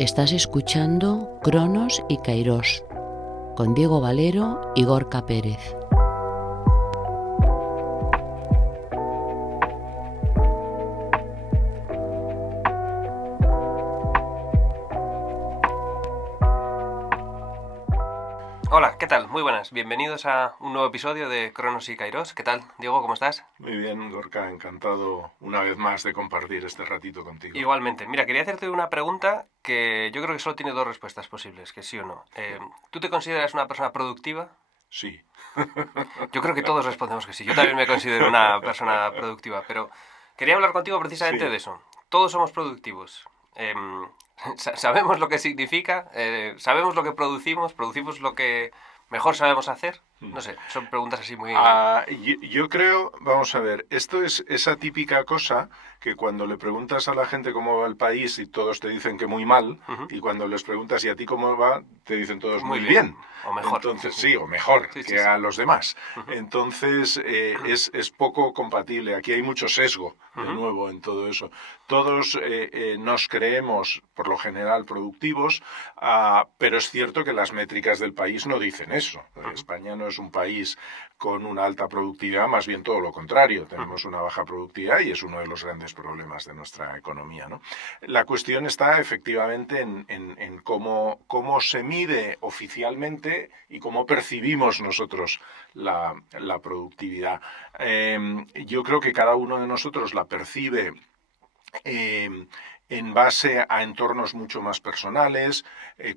Estás escuchando Cronos y Kairos, con Diego Valero y Gorka Pérez. Hola, ¿qué tal? Muy buenas. Bienvenidos a un nuevo episodio de Cronos y Kairos. ¿Qué tal, Diego? ¿Cómo estás? Muy bien, Gorka, encantado una vez más de compartir este ratito contigo. Igualmente. Mira, quería hacerte una pregunta que yo creo que solo tiene dos respuestas posibles, que sí o no. ¿Tú te consideras una persona productiva? Sí. Yo creo que todos respondemos que sí. Yo también me considero una persona productiva, pero quería hablar contigo precisamente Sí. de eso. Todos somos productivos. Sabemos lo que significa, sabemos lo que producimos lo que mejor sabemos hacer. No sé, son preguntas así muy... Yo creo, vamos a ver, esto es esa típica cosa que cuando le preguntas a la gente cómo va el país y todos te dicen que muy mal, y cuando les preguntas y a ti cómo va, te dicen todos Muy muy bien, bien. o mejor. Entonces, sí, o mejor Sí, que a los demás. Entonces, es poco compatible. Aquí hay mucho sesgo, de nuevo, en todo eso. Todos nos creemos, por lo general, productivos, pero es cierto que las métricas del país no dicen eso. España no es un país con una alta productividad, más bien todo lo contrario. Tenemos una baja productividad y es uno de los grandes problemas de nuestra economía, ¿no? La cuestión está efectivamente en cómo se mide oficialmente y cómo percibimos nosotros la productividad. Yo creo que cada uno de nosotros la percibe en base a entornos mucho más personales,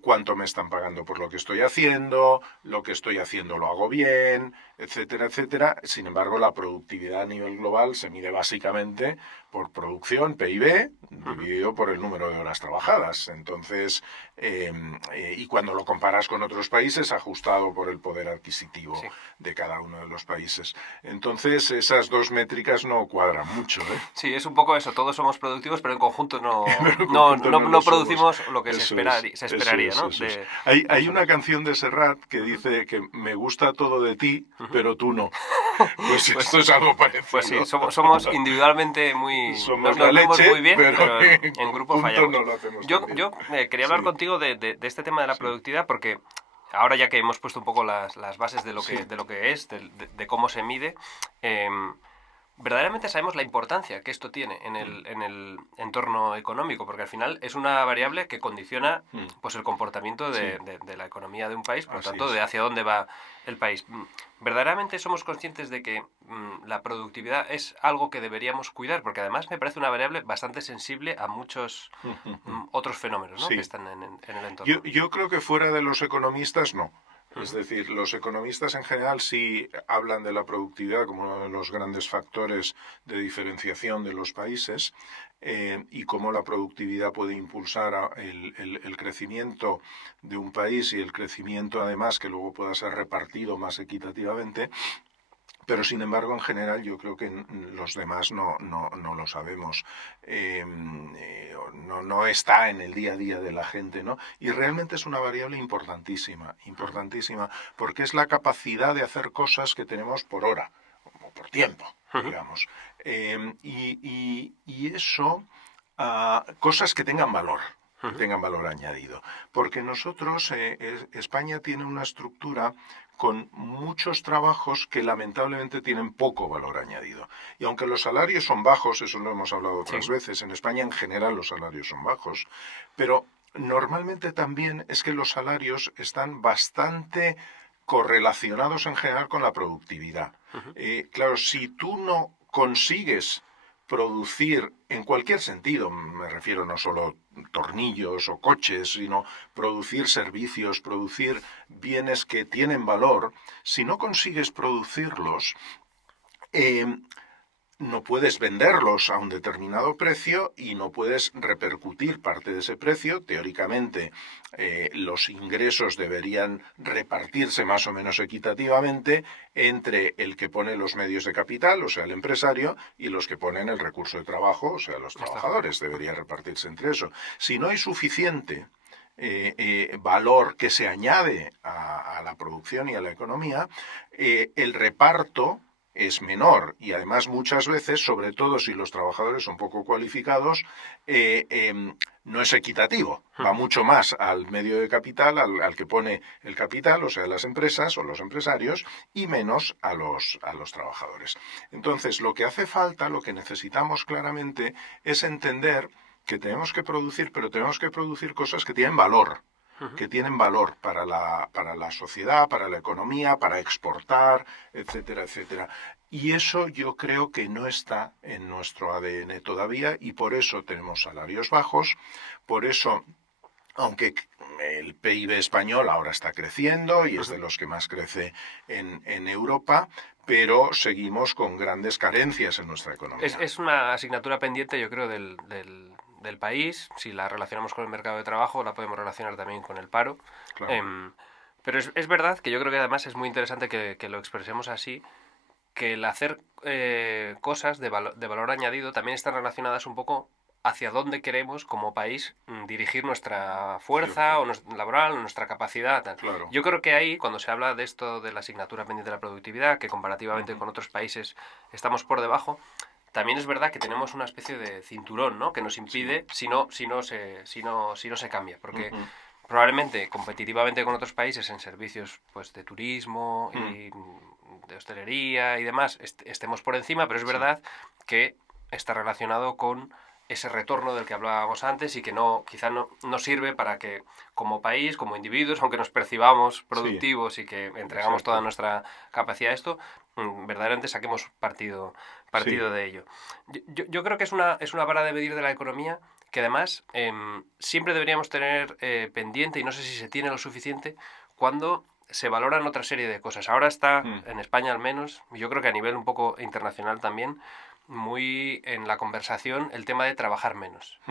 cuánto me están pagando por lo que estoy haciendo, lo que estoy haciendo lo hago bien, etcétera, etcétera. Sin embargo, la productividad a nivel global se mide básicamente por producción, PIB, dividido por el número de horas trabajadas. Entonces, y cuando lo comparas con otros países, ajustado por el poder adquisitivo Sí. de cada uno de los países. Entonces, esas dos métricas no cuadran mucho, ¿eh? Sí, es un poco eso. Todos somos productivos, pero en conjunto no, Pero en no, conjunto no, no no lo somos. producimos lo que se Eso es, esperaría, ¿no? eso es. De Hay una nosotros. canción de Serrat que dice que me gusta todo de ti, pero tú no. Pues Pues, esto es algo pues sí, parecido. somos individualmente muy... Somos la Nos vemos leche, muy bien, pero pero en en grupo conjunto fallamos. no lo hacemos Yo, tan bien. yo quería hablar Sí, contigo de este tema de la sí, productividad porque ahora ya que hemos puesto un poco las bases sí. de lo que es, de cómo se mide, verdaderamente sabemos la importancia que esto tiene en el entorno económico, porque al final es una variable que condiciona pues el comportamiento Sí, de la economía de un país, por lo así tanto, de es. hacia dónde va el país. ¿Verdaderamente somos conscientes de que la productividad es algo que deberíamos cuidar? Porque además me parece una variable bastante sensible a muchos otros fenómenos, ¿no?, que Sí. están en el entorno. Yo creo que fuera de los economistas no. Es decir, los economistas en general sí hablan de la productividad como uno de los grandes factores de diferenciación de los países, y cómo la productividad puede impulsar el crecimiento de un país y el crecimiento además que luego pueda ser repartido más equitativamente. Pero sin embargo, en general, yo creo que los demás no lo sabemos. No está en el día a día de la gente, ¿no? Y realmente es una variable importantísima, importantísima, porque es la capacidad de hacer cosas que tenemos por hora, o por tiempo, digamos. Y eso, cosas que tengan valor. Tengan valor añadido. Porque nosotros, España tiene una estructura con muchos trabajos que lamentablemente tienen poco valor añadido. Y aunque los salarios son bajos, eso lo hemos hablado otras veces, en España en general los salarios son bajos, pero normalmente también es que los salarios están bastante correlacionados en general con la productividad. Claro, si tú no consigues producir en cualquier sentido, me refiero no solo tornillos o coches, sino producir servicios, producir bienes que tienen valor, si no consigues producirlos, no puedes venderlos a un determinado precio y no puedes repercutir parte de ese precio. Teóricamente, los ingresos deberían repartirse más o menos equitativamente entre el que pone los medios de capital, o sea, el empresario, y los que ponen el recurso de trabajo, o sea, los trabajadores. Debería repartirse entre eso. Si no hay suficiente valor que se añade a la producción y a la economía, el reparto es menor y además muchas veces, sobre todo si los trabajadores son poco cualificados, no es equitativo. Va mucho más al medio de capital, al que pone el capital, o sea, las empresas o los empresarios, y menos a los trabajadores. Entonces, lo que hace falta, lo que necesitamos claramente, es entender que tenemos que producir, pero tenemos que producir cosas que tienen valor para la sociedad, para la economía, para exportar, etcétera, etcétera. Y eso yo creo que no está en nuestro ADN todavía y por eso tenemos salarios bajos, por eso, aunque el PIB español ahora está creciendo y es de los que más crece en Europa, pero seguimos con grandes carencias en nuestra economía. Es una asignatura pendiente, yo creo, del país. Si la relacionamos con el mercado de trabajo, la podemos relacionar también con el paro. Claro. Pero es verdad que yo creo que además es muy interesante que lo expresemos así, que el hacer cosas de valor añadido también están relacionadas un poco hacia dónde queremos como país dirigir nuestra fuerza o laboral, nuestra capacidad. Tal. Claro. Yo creo que ahí, cuando se habla de esto de la asignatura pendiente de la productividad, que comparativamente con otros países estamos por debajo, también es verdad que tenemos una especie de cinturón, ¿no? Que nos impide si no se cambia. Porque probablemente competitivamente con otros países en servicios pues de turismo y de hostelería y demás estemos por encima, pero es verdad que está relacionado con ese retorno del que hablábamos antes y que quizá no sirve para que como país, como individuos, aunque nos percibamos productivos y que entregamos toda nuestra capacidad a esto, verdaderamente saquemos partido de ello. Yo creo que es una vara de medir de la economía que además siempre deberíamos tener pendiente, y no sé si se tiene lo suficiente, cuando se valoran otra serie de cosas. Ahora está, en España al menos, yo creo que a nivel un poco internacional también, muy en la conversación el tema de trabajar menos.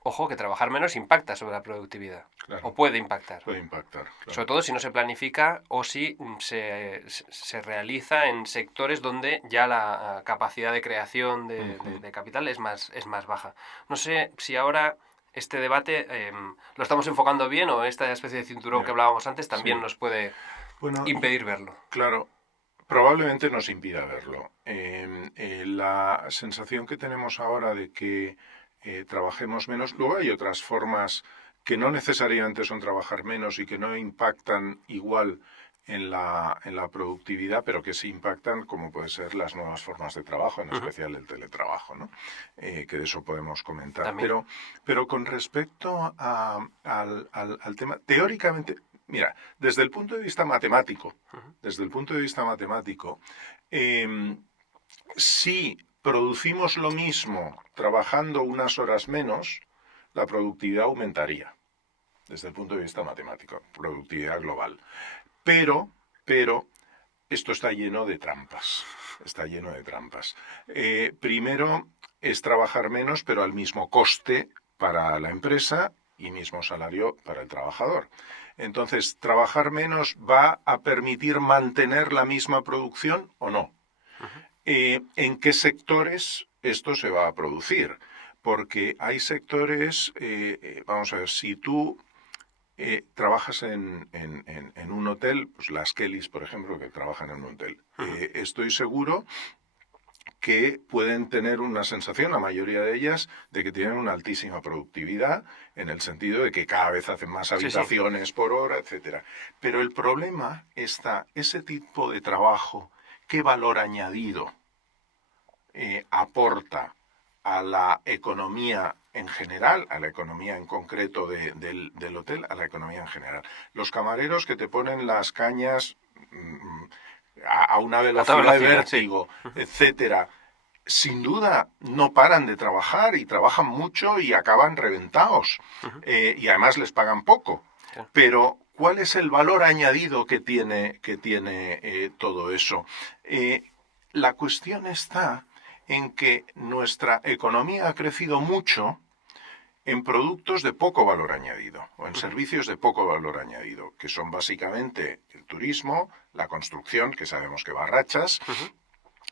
Ojo, que trabajar menos impacta sobre la productividad. Claro. O puede impactar. Puede impactar. Claro. Sobre todo si no se planifica o si se realiza en sectores donde ya la capacidad de creación de capital es más baja. No sé si ahora este debate lo estamos enfocando bien o esta especie de cinturón que hablábamos antes también nos puede impedir verlo. Claro. Probablemente nos impida verlo. La sensación que tenemos ahora de que trabajemos menos, luego hay otras formas que no necesariamente son trabajar menos y que no impactan igual en la productividad, pero que sí impactan, como pueden ser las nuevas formas de trabajo, en especial el teletrabajo, ¿no? Que de eso podemos comentar. Pero con respecto al tema, teóricamente, mira, desde el punto de vista matemático, si producimos lo mismo trabajando unas horas menos, la productividad aumentaría, desde el punto de vista matemático, productividad global. Pero esto está lleno de trampas. Primero es trabajar menos, pero al mismo coste para la empresa y mismo salario para el trabajador. Entonces, ¿trabajar menos va a permitir mantener la misma producción o no? ¿En qué sectores esto se va a producir? Porque hay sectores, vamos a ver, si tú trabajas en un hotel, pues las Kellys, por ejemplo, que trabajan en un hotel, estoy seguro que pueden tener una sensación, la mayoría de ellas, de que tienen una altísima productividad, en el sentido de que cada vez hacen más habitaciones por hora, etcétera. Pero el problema está, ese tipo de trabajo, ¿qué valor añadido aporta a la economía en general, a la economía en concreto del hotel, a la economía en general? Los camareros que te ponen las cañas a una velocidad de vértigo, etcétera, sin duda no paran de trabajar y trabajan mucho y acaban reventados. Y además les pagan poco. Pero ¿cuál es el valor añadido que tiene todo eso? La cuestión está en que nuestra economía ha crecido mucho en productos de poco valor añadido o en servicios de poco valor añadido, que son básicamente el turismo, la construcción, que sabemos que va a rachas,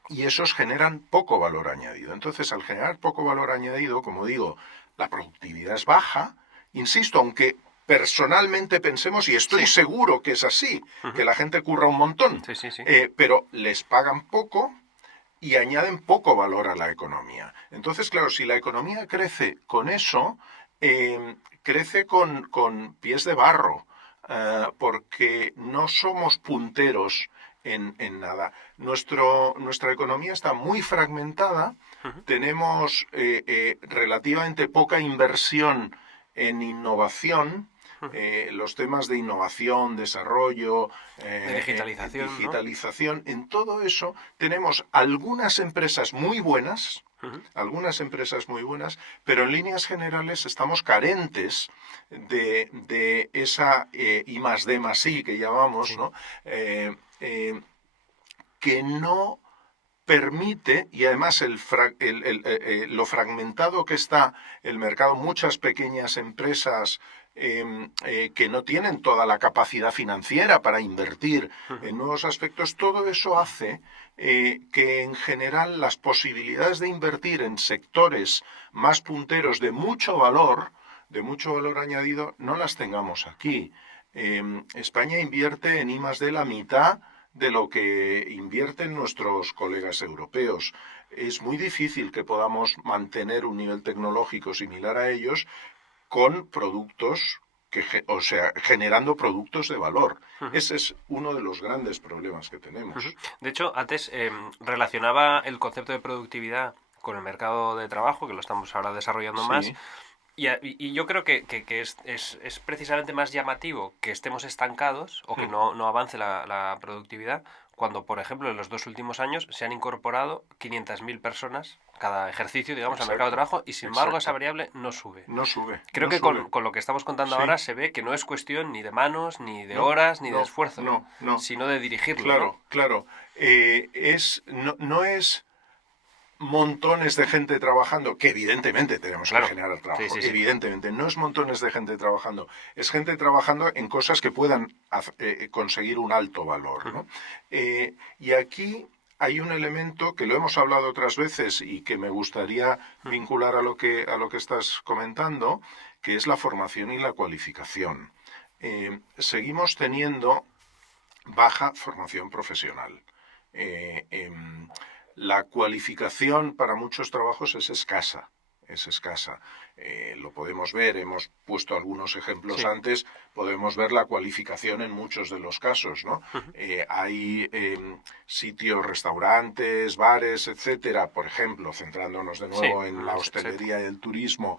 y esos generan poco valor añadido. Entonces, al generar poco valor añadido, como digo, la productividad es baja. Insisto, aunque personalmente pensemos, y estoy seguro que es así, que la gente curra un montón, pero les pagan poco y añaden poco valor a la economía. Entonces, claro, si la economía crece con eso, crece con pies de barro, porque no somos punteros en nada. Nuestra economía está muy fragmentada, tenemos relativamente poca inversión en innovación. Los temas de innovación, desarrollo, de digitalización, en todo eso tenemos algunas empresas muy buenas, pero en líneas generales estamos carentes de esa I+D+I que llamamos, ¿no? Que no permite, y además lo fragmentado que está el mercado, muchas pequeñas empresas que no tienen toda la capacidad financiera para invertir en nuevos aspectos, todo eso hace que en general las posibilidades de invertir en sectores más punteros de mucho valor añadido, no las tengamos aquí. España invierte en I+D la mitad de lo que invierten nuestros colegas europeos. Es muy difícil que podamos mantener un nivel tecnológico similar a ellos con productos, generando productos de valor. Ese es uno de los grandes problemas que tenemos. De hecho, antes relacionaba el concepto de productividad con el mercado de trabajo, que lo estamos ahora desarrollando más. Y yo creo que es precisamente más llamativo que estemos estancados o que no avance la productividad cuando, por ejemplo, en los 2 últimos años se han incorporado 500.000 personas cada ejercicio, digamos, al mercado de trabajo y, sin embargo, esa variable no sube. Creo que con lo que estamos contando ahora se ve que no es cuestión ni de manos, ni de horas, ni de esfuerzo, sino de dirigirlo. Claro. No es montones de gente trabajando, que evidentemente tenemos que generar trabajo, evidentemente, no es montones de gente trabajando, es gente trabajando en cosas que puedan conseguir un alto valor, ¿no? Y aquí hay un elemento que lo hemos hablado otras veces y que me gustaría vincular a lo que estás comentando, que es la formación y la cualificación. Seguimos teniendo baja formación profesional. La cualificación para muchos trabajos es escasa. Lo podemos ver, hemos puesto algunos ejemplos antes, podemos ver la cualificación en muchos de los casos, ¿no? Hay sitios, restaurantes, bares, etcétera, por ejemplo, centrándonos de nuevo en la hostelería y el turismo,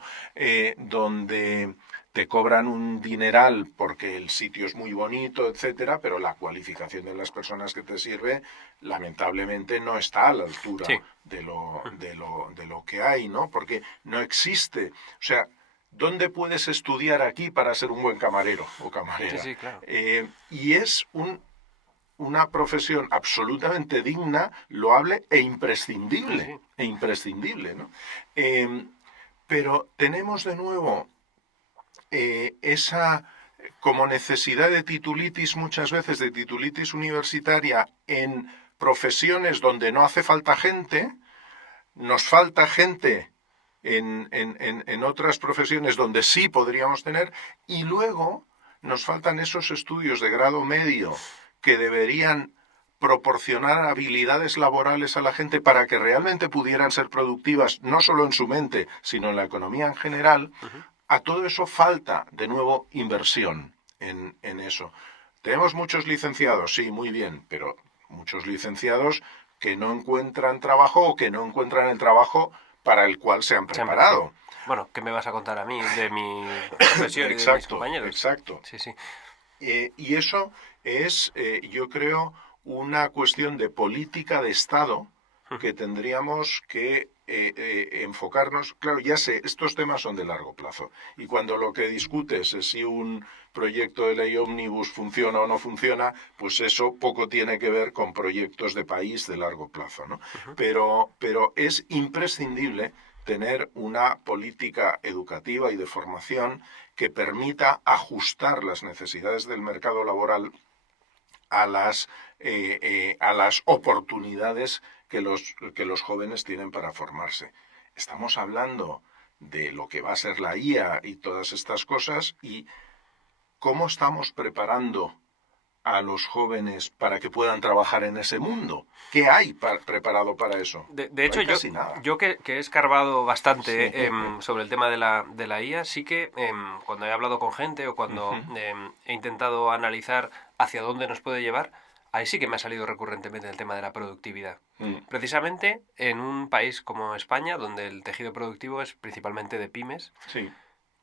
donde te cobran un dineral porque el sitio es muy bonito, etcétera, pero la cualificación de las personas que te sirve, lamentablemente, no está a la altura de lo que hay, ¿no? Porque no existe. O sea, ¿dónde puedes estudiar aquí para ser un buen camarero o camarera? Claro. Y es una profesión absolutamente digna, loable e imprescindible. ¿No? Pero tenemos de nuevo esa como necesidad de titulitis muchas veces, de titulitis universitaria en profesiones donde no hace falta gente, nos falta gente en otras profesiones donde sí podríamos tener, y luego nos faltan esos estudios de grado medio que deberían proporcionar habilidades laborales a la gente para que realmente pudieran ser productivas, no solo en su mente, sino en la economía en general. A todo eso falta, de nuevo, inversión en eso. Tenemos muchos licenciados, sí, muy bien, pero muchos licenciados que no encuentran trabajo o que no encuentran el trabajo para el cual se han preparado. Bueno, ¿qué me vas a contar a mí de mi profesión y de mis compañeros? Exacto. Y eso es, yo creo, una cuestión de política de Estado que tendríamos que enfocarnos. Claro, ya sé, estos temas son de largo plazo. Y cuando lo que discutes es si un proyecto de ley ómnibus funciona o no funciona, pues eso poco tiene que ver con proyectos de país de largo plazo, ¿no? Pero es imprescindible tener una política educativa y de formación que permita ajustar las necesidades del mercado laboral a las oportunidades que los jóvenes tienen para formarse. Estamos hablando de lo que va a ser la IA y todas estas cosas, y ¿cómo estamos preparando a los jóvenes para que puedan trabajar en ese mundo? ¿Qué hay preparado para eso? De hecho, no hay casi nada. yo que he escarbado bastante Sí. sobre el tema de la IA, sí que cuando he hablado con gente o cuando he intentado analizar hacia dónde nos puede llevar, ahí sí que me ha salido recurrentemente el tema de la productividad. Precisamente en un país como España, donde el tejido productivo es principalmente de pymes, Sí.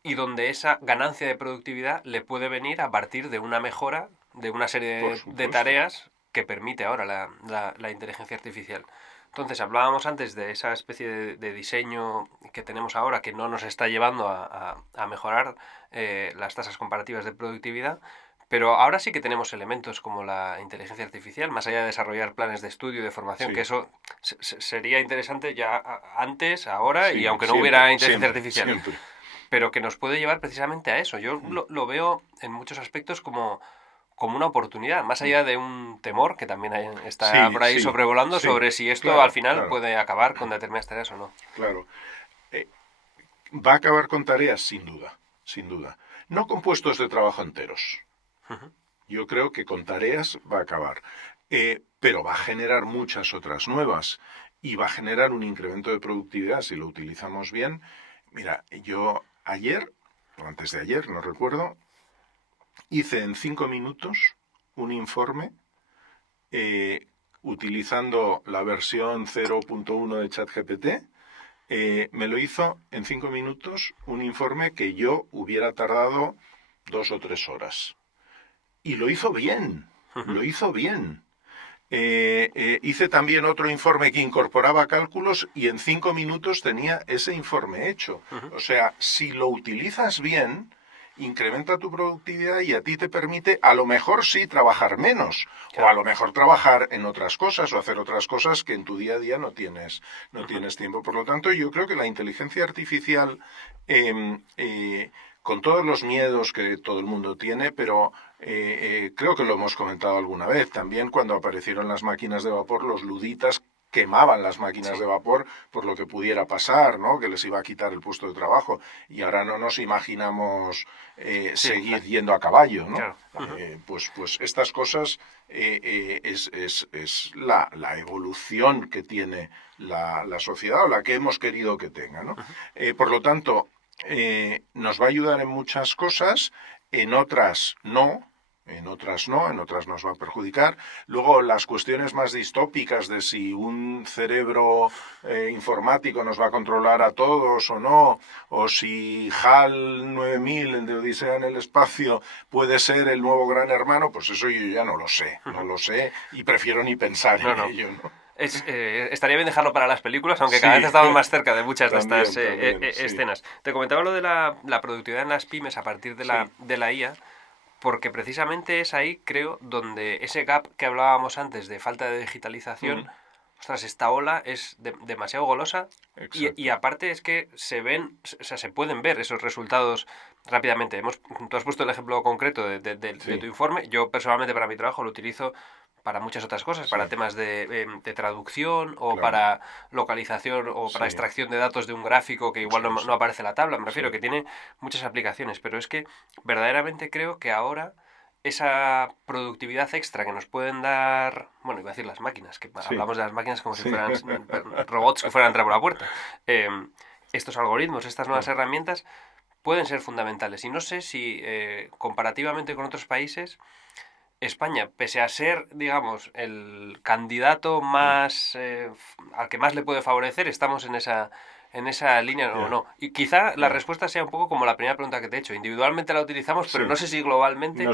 y donde esa ganancia de productividad le puede venir a partir de una mejora de una serie Por de supuesto. tareas que permite ahora la inteligencia artificial. Entonces, hablábamos antes de esa especie de diseño que tenemos ahora que no nos está llevando a mejorar las tasas comparativas de productividad, pero ahora sí que tenemos elementos como la inteligencia artificial, más allá de desarrollar planes de estudio y de formación, Sí. que eso sería interesante ya antes, ahora, Sí, y aunque no siempre, hubiera inteligencia siempre, artificial. siempre. Pero que nos puede llevar precisamente a eso. Yo lo veo en muchos aspectos como una oportunidad, más allá de un temor que también está Sí, por ahí sí, sobrevolando sí, sobre si esto claro, al final claro. puede acabar con determinadas tareas o no. Claro. Va a acabar con tareas, sin duda, sin duda. No con puestos de trabajo enteros. Yo creo que con tareas va a acabar. Pero va a generar muchas otras nuevas y va a generar un incremento de productividad si lo utilizamos bien. Mira, yo ayer, o antes de ayer, no recuerdo, hice en 5 minutos un informe utilizando la versión 0.1 de ChatGPT. Me lo hizo en 5 minutos un informe que yo hubiera tardado 2 o 3 horas. Y lo hizo bien, lo hizo bien. Hice también otro informe que incorporaba cálculos y en 5 minutos tenía ese informe hecho. O sea, si lo utilizas bien, incrementa tu productividad y a ti te permite, a lo mejor sí, trabajar menos. Claro. O a lo mejor trabajar en otras cosas o hacer otras cosas que en tu día a día no tienes tiempo. Por lo tanto, yo creo que la inteligencia artificial, con todos los miedos que todo el mundo tiene, pero creo que lo hemos comentado alguna vez, también cuando aparecieron las máquinas de vapor, los luditas quemaban las máquinas de vapor por lo que pudiera pasar, ¿no? Que les iba a quitar el puesto de trabajo. Y ahora no nos imaginamos seguir yendo a caballo, ¿no? Claro. Pues estas cosas es la evolución que tiene la sociedad o la que hemos querido que tenga, ¿no? Por lo tanto, nos va a ayudar en muchas cosas, en otras no, en otras nos va a perjudicar. Luego las cuestiones más distópicas de si un cerebro informático nos va a controlar a todos o no, o si HAL 9000, el de Odisea en el espacio, puede ser el nuevo gran hermano, pues eso yo ya no lo sé y prefiero ni pensar en ello, ¿no? Estaría bien dejarlo para las películas, aunque Sí. cada vez estamos más cerca de muchas También, de estas también, sí. escenas. Te comentaba lo de la productividad en las pymes a partir de la IA, porque precisamente es ahí, creo, donde ese gap que hablábamos antes de falta de digitalización, ostras, esta ola es demasiado golosa y aparte es que se pueden ver esos resultados rápidamente. Tú has puesto el ejemplo concreto de tu informe. Yo personalmente para mi trabajo lo utilizo para muchas otras cosas, para temas de traducción o para localización o para extracción de datos de un gráfico que igual no aparece en la tabla. Me refiero que tiene muchas aplicaciones, pero es que verdaderamente creo que ahora esa productividad extra que nos pueden dar, bueno, iba a decir las máquinas, que hablamos de las máquinas como si fueran robots que fueran a entrar por la puerta. Estos algoritmos, estas nuevas herramientas pueden ser fundamentales. Y no sé si comparativamente con otros países, España, pese a ser, digamos, el candidato más al que más le puede favorecer, estamos en esa línea o no. Y quizá la respuesta sea un poco como la primera pregunta que te he hecho. Individualmente la utilizamos, pero no sé si globalmente.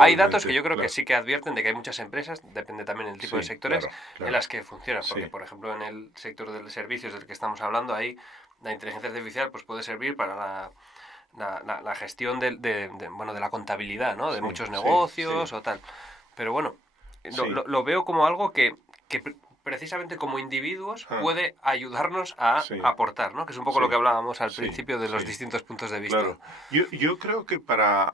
Hay datos que yo creo que sí que advierten de que hay muchas empresas, depende también del tipo de sectores, en las que funcionan. Porque, por ejemplo, en el sector de servicios del que estamos hablando, ahí la inteligencia artificial pues puede servir para la gestión de la contabilidad, ¿no? De muchos negocios o tal. Pero bueno, lo veo como algo que precisamente como individuos puede ayudarnos a aportar, ¿no? Que es un poco lo que hablábamos al principio de los distintos puntos de vista. Claro. Yo creo que para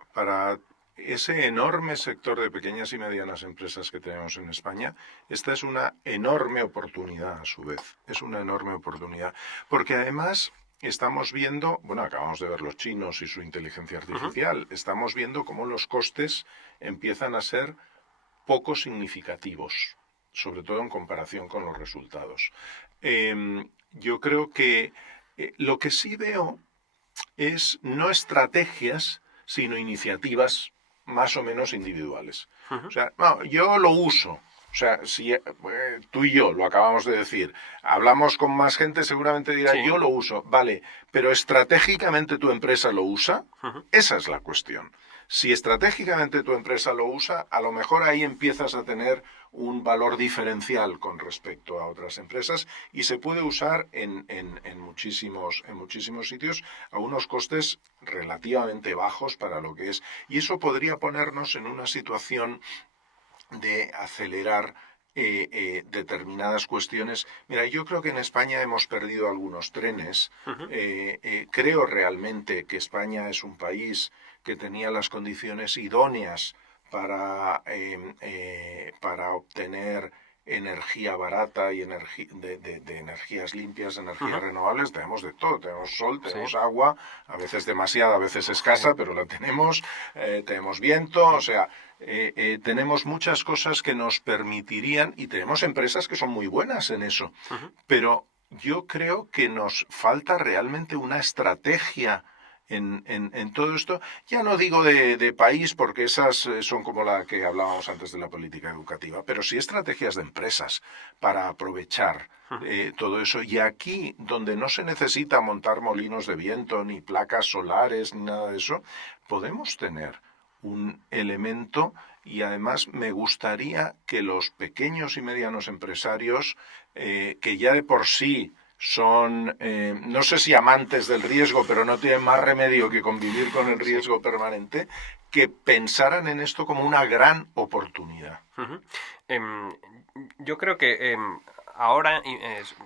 ese enorme sector de pequeñas y medianas empresas que tenemos en España, esta es una enorme oportunidad a su vez. Es una enorme oportunidad. Porque además estamos viendo, bueno, acabamos de ver los chinos y su inteligencia artificial, estamos viendo cómo los costes empiezan a ser poco significativos, sobre todo en comparación con los resultados. Yo creo que lo que sí veo es no estrategias, sino iniciativas más o menos individuales. O sea, no, yo lo uso. O sea, si tú y yo lo acabamos de decir, hablamos con más gente, seguramente dirá, Sí. yo lo uso, vale, pero estratégicamente tu empresa lo usa, esa es la cuestión. Si estratégicamente tu empresa lo usa, a lo mejor ahí empiezas a tener un valor diferencial con respecto a otras empresas y se puede usar en muchísimos sitios a unos costes relativamente bajos para lo que es. Y eso podría ponernos en una situación de acelerar determinadas cuestiones. Mira, yo creo que en España hemos perdido algunos trenes. Creo realmente que España es un país que tenía las condiciones idóneas para obtener energía barata y de energías limpias, energías renovables. Tenemos de todo, tenemos sol, tenemos Sí. agua, a veces demasiada, a veces escasa, pero la tenemos, tenemos viento, o sea, tenemos muchas cosas que nos permitirían, y tenemos empresas que son muy buenas en eso, pero yo creo que nos falta realmente una estrategia en todo esto. Ya no digo de país, porque esas son como la que hablábamos antes de la política educativa, pero sí estrategias de empresas para aprovechar todo eso. Y aquí, donde no se necesita montar molinos de viento, ni placas solares, ni nada de eso, podemos tener un elemento. Y además me gustaría que los pequeños y medianos empresarios, que ya de por sí son, no sé si amantes del riesgo, pero no tienen más remedio que convivir con el riesgo permanente, que pensaran en esto como una gran oportunidad. Em, yo creo que ahora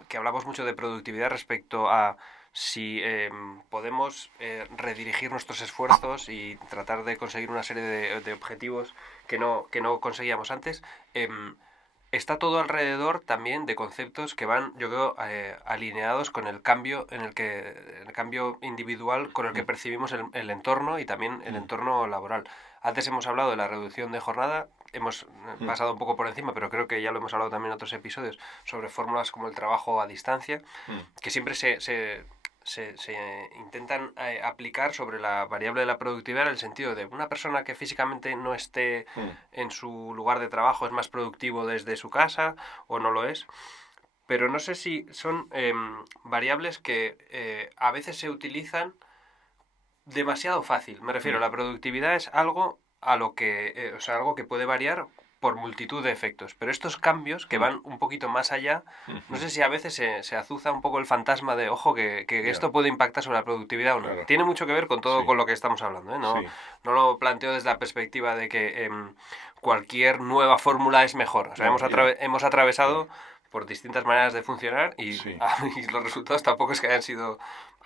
que hablamos mucho de productividad respecto a si podemos redirigir nuestros esfuerzos y tratar de conseguir una serie de objetivos que no conseguíamos antes, está todo alrededor también de conceptos que van, yo creo, alineados con el cambio el cambio individual con el que percibimos el entorno y también el entorno laboral. Antes hemos hablado de la reducción de jornada, hemos pasado un poco por encima, pero creo que ya lo hemos hablado también en otros episodios sobre fórmulas como el trabajo a distancia, que siempre se intentan aplicar sobre la variable de la productividad en el sentido de una persona que físicamente no esté en su lugar de trabajo es más productivo desde su casa o no lo es. Pero no sé si son variables que a veces se utilizan demasiado fácil. Me refiero, la productividad es algo a lo que, o sea, algo que puede variar por multitud de efectos. Pero estos cambios que van un poquito más allá, no sé si a veces se azuza un poco el fantasma de, ojo, que esto puede impactar sobre la productividad o no. Claro. Tiene mucho que ver con todo Sí. con lo que estamos hablando, ¿eh? No, Sí. no lo planteo desde la perspectiva de que cualquier nueva fórmula es mejor. O sea, No, hemos atravesado por distintas maneras de funcionar y, Sí. y los resultados tampoco es que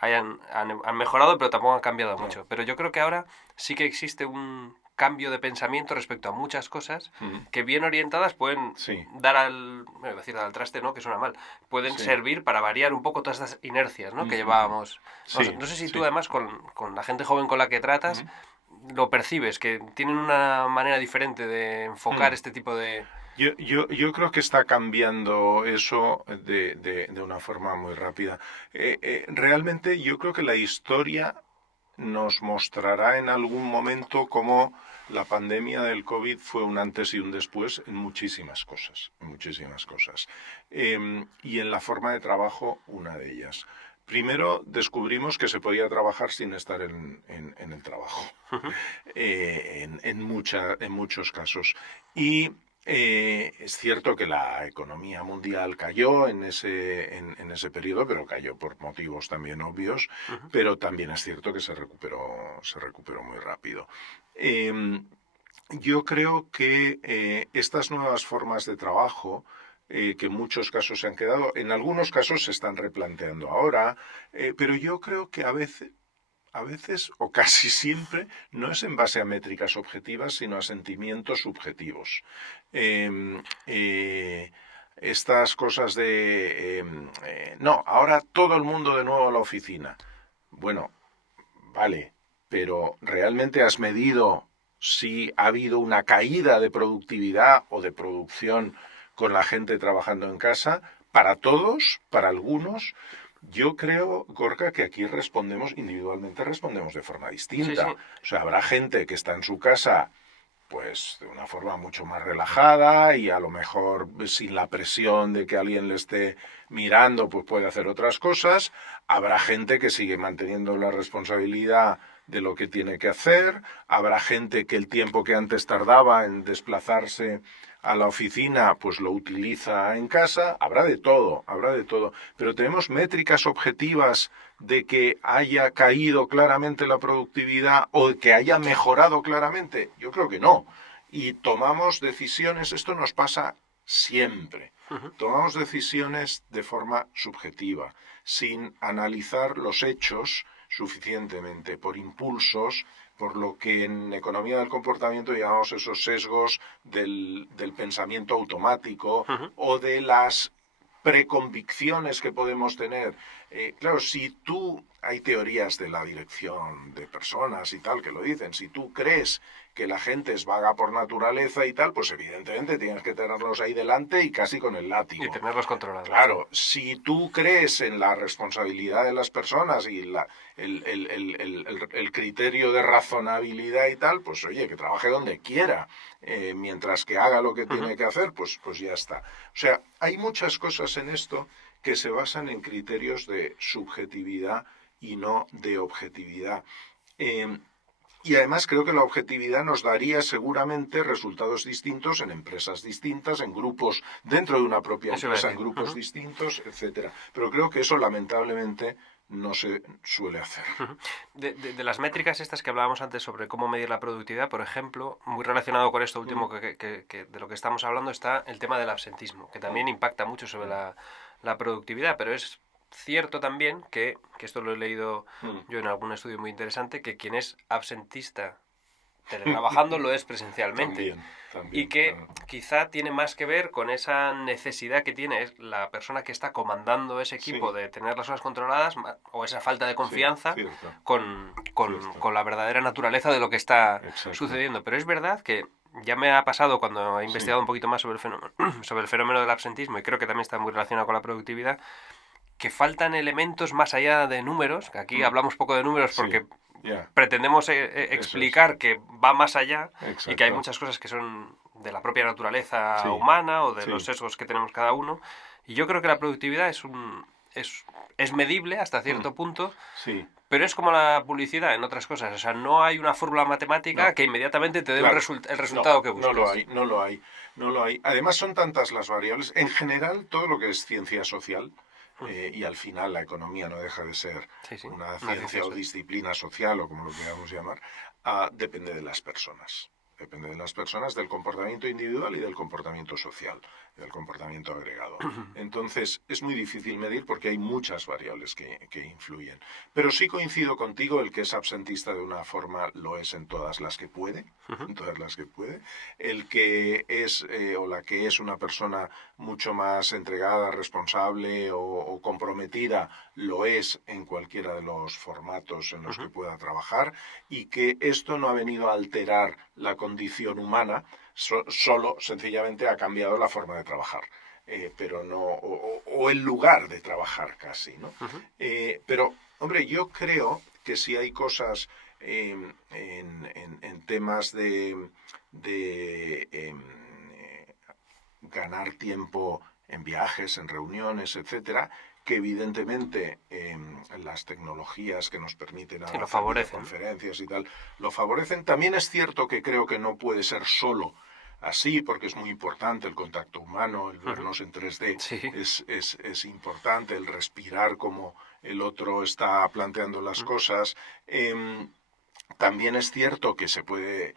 han mejorado, pero tampoco han cambiado mucho. Pero yo creo que ahora sí que existe un cambio de pensamiento respecto a muchas cosas que bien orientadas pueden Sí. dar iba a decir dar al traste, ¿no? Que suena mal. Pueden Sí. servir para variar un poco todas estas inercias, ¿no? Que llevábamos. Sí, No sé si sí. tú además con la gente joven con la que tratas lo percibes, que tienen una manera diferente de enfocar este tipo de... Yo creo que está cambiando eso de una forma muy rápida. Realmente yo creo que la historia nos mostrará en algún momento cómo la pandemia del COVID fue un antes y un después en muchísimas cosas, en muchísimas cosas. Y en la forma de trabajo, una de ellas. Primero descubrimos que se podía trabajar sin estar en el trabajo, en muchos casos. Y es cierto que la economía mundial cayó en ese periodo, pero cayó por motivos también obvios, pero también es cierto que se recuperó muy rápido. Yo creo que estas nuevas formas de trabajo, que en muchos casos se han quedado, en algunos casos se están replanteando ahora, pero yo creo que a veces o casi siempre no es en base a métricas objetivas, sino a sentimientos subjetivos. estas cosas de, no, ahora todo el mundo de nuevo a la oficina. Bueno, vale, pero ¿realmente has medido si ha habido una caída de productividad o de producción con la gente trabajando en casa? Para todos, para algunos. Yo creo, Gorka, que aquí individualmente respondemos de forma distinta. Sí. O sea, habrá gente que está en su casa pues de una forma mucho más relajada y a lo mejor sin la presión de que alguien le esté mirando, pues puede hacer otras cosas. Habrá gente que sigue manteniendo la responsabilidad de lo que tiene que hacer. Habrá gente que el tiempo que antes tardaba en desplazarse a la oficina, pues lo utiliza en casa. Habrá de todo, habrá de todo. Pero tenemos métricas objetivas de que haya caído claramente la productividad o que haya mejorado claramente. Yo creo que no. Y tomamos decisiones, esto nos pasa siempre. Tomamos decisiones de forma subjetiva, sin analizar los hechos suficientemente, por impulsos, por lo que en economía del comportamiento llamamos esos sesgos del pensamiento automático o de las preconvicciones que podemos tener. Claro, si tú, hay teorías de la dirección de personas y tal que lo dicen, si tú crees que la gente es vaga por naturaleza y tal, pues evidentemente tienes que tenerlos ahí delante y casi con el látigo. Y tenerlos controlados. Claro, si tú crees en la responsabilidad de las personas y el criterio de razonabilidad y tal, pues oye, que trabaje donde quiera, mientras que haga lo que tiene que hacer, pues ya está. O sea, hay muchas cosas en esto que se basan en criterios de subjetividad y no de objetividad. Y además creo que la objetividad nos daría seguramente resultados distintos en empresas distintas, en grupos, dentro de una propia empresa, en grupos distintos, etcétera. Pero creo que eso lamentablemente no se suele hacer. De las métricas estas que hablábamos antes sobre cómo medir la productividad, por ejemplo, muy relacionado con esto último que de lo que estamos hablando está el tema del absentismo, que también impacta mucho sobre la productividad, pero es cierto también que esto lo he leído yo en algún estudio muy interesante, que quien es absentista teletrabajando lo es presencialmente. También, y que quizá tiene más que ver con esa necesidad que tiene la persona que está comandando ese equipo de tener las horas controladas, o esa falta de confianza con la verdadera naturaleza de lo que está sucediendo. Pero es verdad que ya me ha pasado cuando he investigado un poquito más sobre el fenómeno del absentismo, y creo que también está muy relacionado con la productividad, que faltan elementos más allá de números, que aquí hablamos poco de números porque pretendemos explicar que va más allá y que hay muchas cosas que son de la propia naturaleza humana o de los sesgos que tenemos cada uno. Y yo creo que la productividad es medible hasta cierto punto, pero es como la publicidad en otras cosas. O sea, no hay una fórmula matemática que inmediatamente te dé el resultado que buscas. No lo hay. Además son tantas las variables. En general, todo lo que es ciencia social, y al final la economía no deja de ser una ciencia o disciplina social, o como lo queramos llamar, depende de las personas. Depende de las personas, del comportamiento individual y del comportamiento social, del comportamiento agregado. Entonces, es muy difícil medir porque hay muchas variables que influyen. Pero sí coincido contigo, el que es absentista de una forma lo es en todas las que puede, en todas las que puede. El que es o la que es una persona mucho más entregada, responsable o comprometida, lo es en cualquiera de los formatos en los que pueda trabajar, y que esto no ha venido a alterar la condición humana, solo sencillamente ha cambiado la forma de trabajar, pero no, o el lugar de trabajar casi, ¿no? Pero, hombre, yo creo que si hay cosas en temas de ganar tiempo en viajes, en reuniones, etcétera, que evidentemente las tecnologías que nos permiten hacer conferencias y tal lo favorecen. También es cierto que creo que no puede ser solo así, porque es muy importante el contacto humano, el vernos en 3D es importante, el respirar como el otro está planteando las cosas. También es cierto que se puede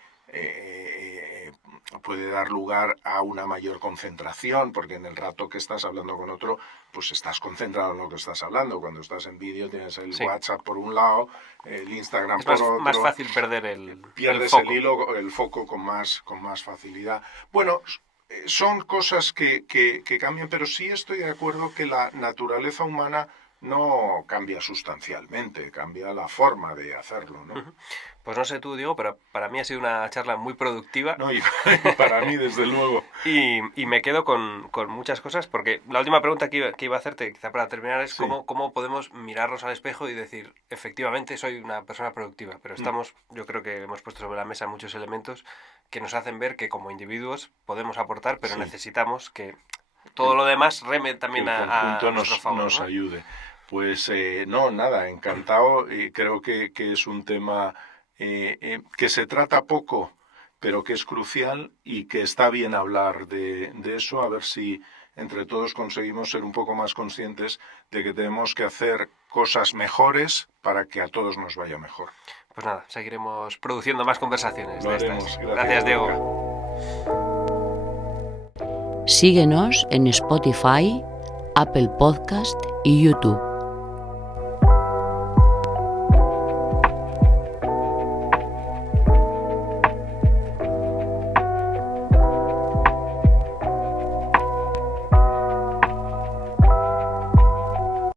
dar lugar a una mayor concentración, porque en el rato que estás hablando con otro, pues estás concentrado en lo que estás hablando. Cuando estás en vídeo tienes el WhatsApp por un lado, el Instagram por otro. Es más fácil perder pierdes el hilo, el foco con más facilidad. Bueno, son cosas que cambian, pero sí estoy de acuerdo que la naturaleza humana no cambia sustancialmente, cambia la forma de hacerlo, ¿no? Pues no sé tú, Diego, pero para mí ha sido una charla muy productiva. No, y para mí, desde luego. Y me quedo con muchas cosas, porque la última pregunta que iba a hacerte, quizá para terminar, es Sí. cómo podemos mirarnos al espejo y decir, efectivamente, soy una persona productiva. Pero yo creo que hemos puesto sobre la mesa muchos elementos que nos hacen ver que como individuos podemos aportar, pero Sí. necesitamos que todo lo demás reme también que el a conjunto nuestro favor, nos ¿no? ayude. Pues no, nada, encantado. Y creo que es un tema que se trata poco, pero que es crucial y que está bien hablar de eso, a ver si entre todos conseguimos ser un poco más conscientes de que tenemos que hacer cosas mejores para que a todos nos vaya mejor. Pues nada, seguiremos produciendo más conversaciones Lo de haremos. estas. Gracias, Diego. Síguenos en Spotify, Apple Podcast y YouTube.